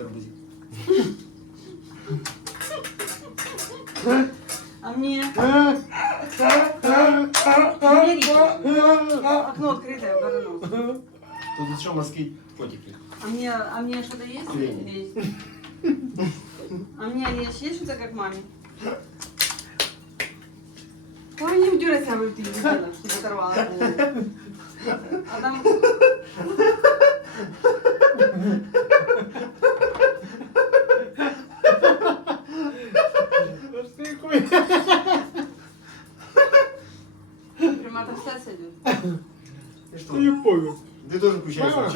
арбузик. А мне... Окно открытое, баранов. Тут еще морские котики. А мне что-то есть? Тюлени. Есть. А мне есть что-то как маме? Ой, не вдюрай себя в ты не видела, что оторвала. А там... Прямо-то вся сидит. И что? Я не понял. Ты тоже включаешься?